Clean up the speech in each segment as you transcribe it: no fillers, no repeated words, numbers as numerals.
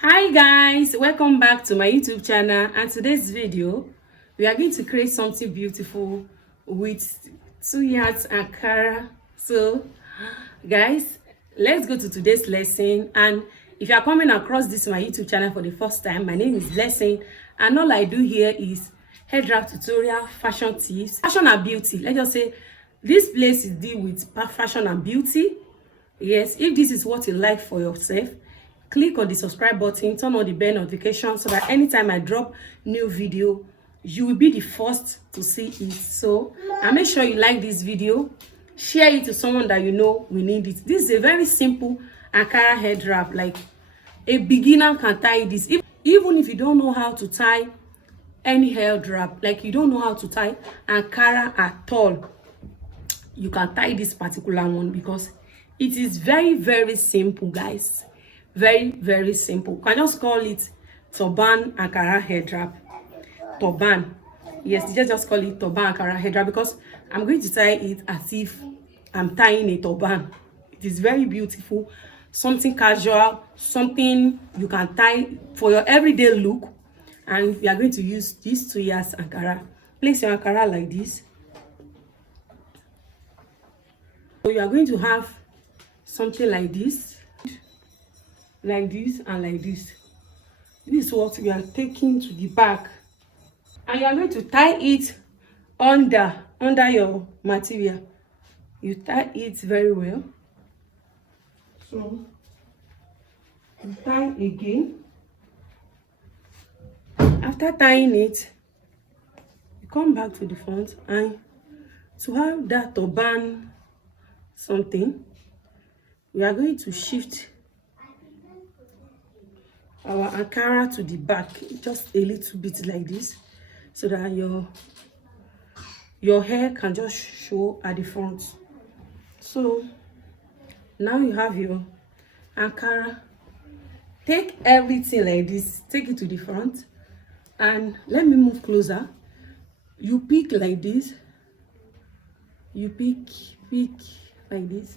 Hi guys, welcome back to my YouTube channel, and today's video we are going to create something beautiful with 2 yards Ankara. So guys, let's go to today's lesson. And if you are coming across this my YouTube channel for the first time, my name is Blessing, and all I do here is head wrap tutorial, fashion tips, fashion and beauty. Let's just say this place is deal with fashion and beauty. Yes, if this is what you like for yourself, click on the subscribe button, turn on the bell notification so that anytime I drop new video, you will be the first to see it. So, and make sure you like this video, share it to someone that you know will need it. This is a very simple Ankara head wrap. Like a beginner can tie this. Even if you don't know how to tie any head wrap, like you don't know how to tie Ankara at all, you can tie this particular one because it is very simple, guys. Very simple. You can just call it turban Ankara head wrap. Turban. Yes, just call it turban Ankara head wrap because I'm going to tie it as if I'm tying a turban. It is very beautiful, something casual, something you can tie for your everyday look. And we are going to use these 2 yards Ankara. Place your Ankara like this. So you are going to have something like this, and like this. This is what we are taking to the back, and you are going to tie it under your material. You tie it very well. So you tie again. After tying it, you come back to the front, and to have that turban something, we are going to shift our Ankara to the back just a little bit like this, so that your hair can just show at the front. So now you have your Ankara. Take everything like this, take it to the front, and let me move closer. You pick like this, you pick like this.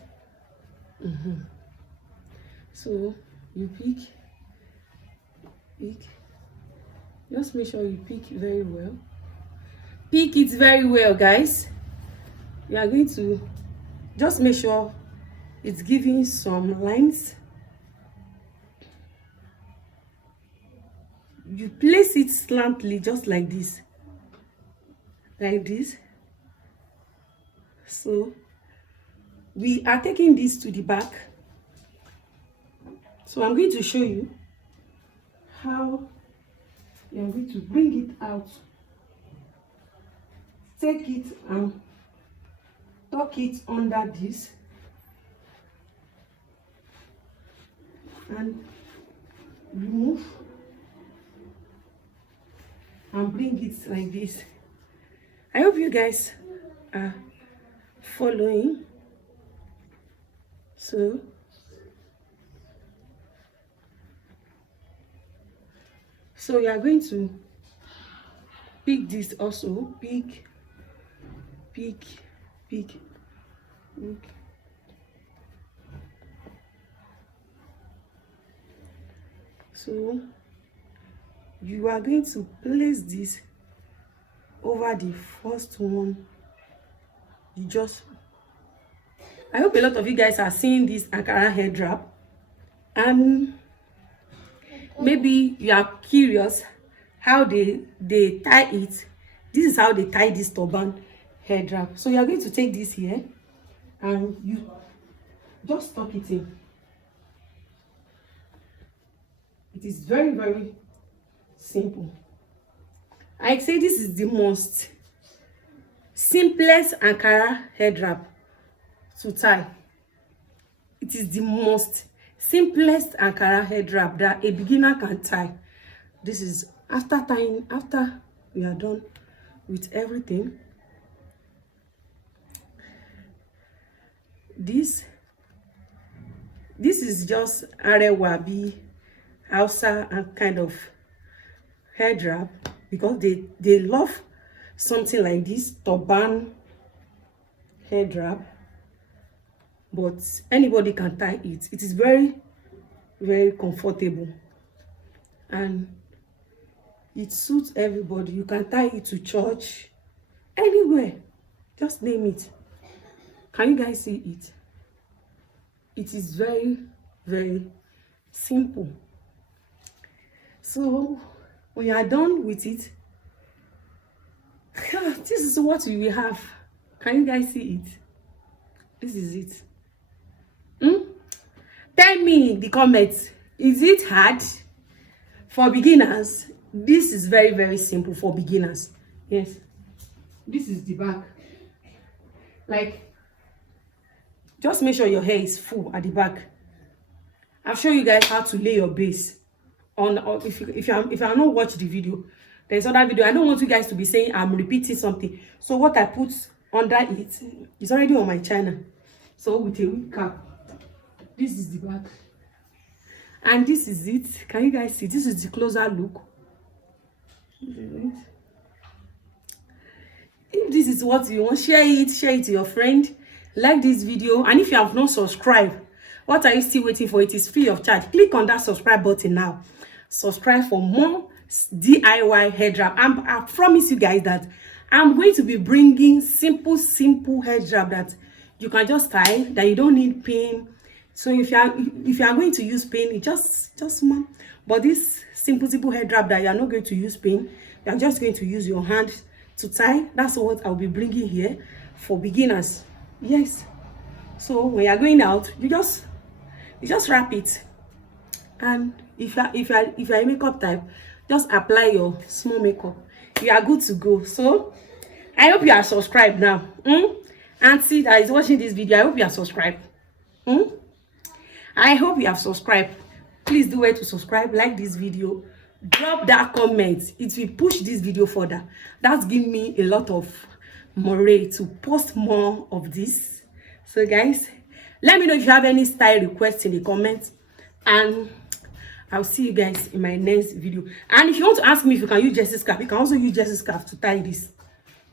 So you pick, just make sure you pick very well. Pick it very well, guys. We are going to just make sure it's giving some lines. You place it slantly, just like this, So we are taking this to the back. So I'm going to show you how you are going to bring it out. Take it and tuck it under this, and remove and bring it like this. I hope you guys are following. So you are going to pick this also. Pick. So you are going to place this over the first one. I hope a lot of you guys are seeing this Ankara head wrap, and maybe you are curious how they tie it. This is how they tie this turban head wrap. So you are going to take this here and you just tuck it in. It is very simple. I say this is the most simplest Ankara head wrap to tie. It is the most simplest Ankara head wrap that a beginner can tie. This is after we are done with everything. This is just Arewabi Hausa and kind of head wrap, because they love something like this turban head wrap, but anybody can tie it. It is very comfortable. and it suits everybody. You can tie it to church, anywhere, just name it. Can you guys see it? It is very, very simple. So when you are done with it, this is what we will have. Can you guys see it? This is it. Tell me in the comments, is it hard for beginners? This is very, very simple for beginners. Yes, this is the back. Like, just make sure your hair is full at the back. I'll show you guys how to lay your base on. If you have not watched the video, there's another video. I don't want you guys to be saying I'm repeating something. So what I put under it is already on my channel. So with a wig cap, this is the back, and this is it. Can you guys see? This is the closer look. If this is what you want, share it to your friend. Like this video, and if you have not subscribed, what are you still waiting for? It is free of charge. Click on that subscribe button now. Subscribe for more DIY head wrap. I promise you guys that I'm going to be bringing simple head wrap that you can just tie, that you don't need pin. So if you are going to use pin, it just small. But this simple head wrap that you are not going to use pin, you are just going to use your hand to tie. That's what I'll be bringing here for beginners. Yes. So when you are going out, you just wrap it, and if you are a makeup type, just apply your small makeup. You are good to go. So I hope you are subscribed now. Auntie that is watching this video, I hope you are subscribed. I hope you have subscribed. Please do well to subscribe, like this video, drop that comment. It will push this video further. That's giving me a lot of morale to post more of this. So guys, let me know if you have any style requests in the comments, and I'll see you guys in my next video. And if you want to ask me if you can use Jessie scarf, you can also use Jessie scarf to tie this.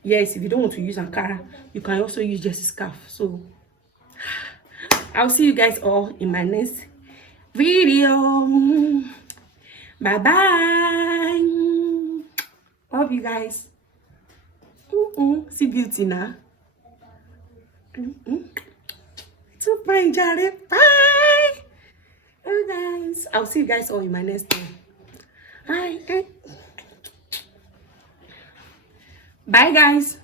Yes, if you don't want to use Ankara, you can also use Jessie scarf. So I'll see you guys all in my next video. Bye bye. Love you guys. See beauty now. So fine, Jared. Bye. Oh guys, I'll see you guys all in my next one. Bye. Bye guys.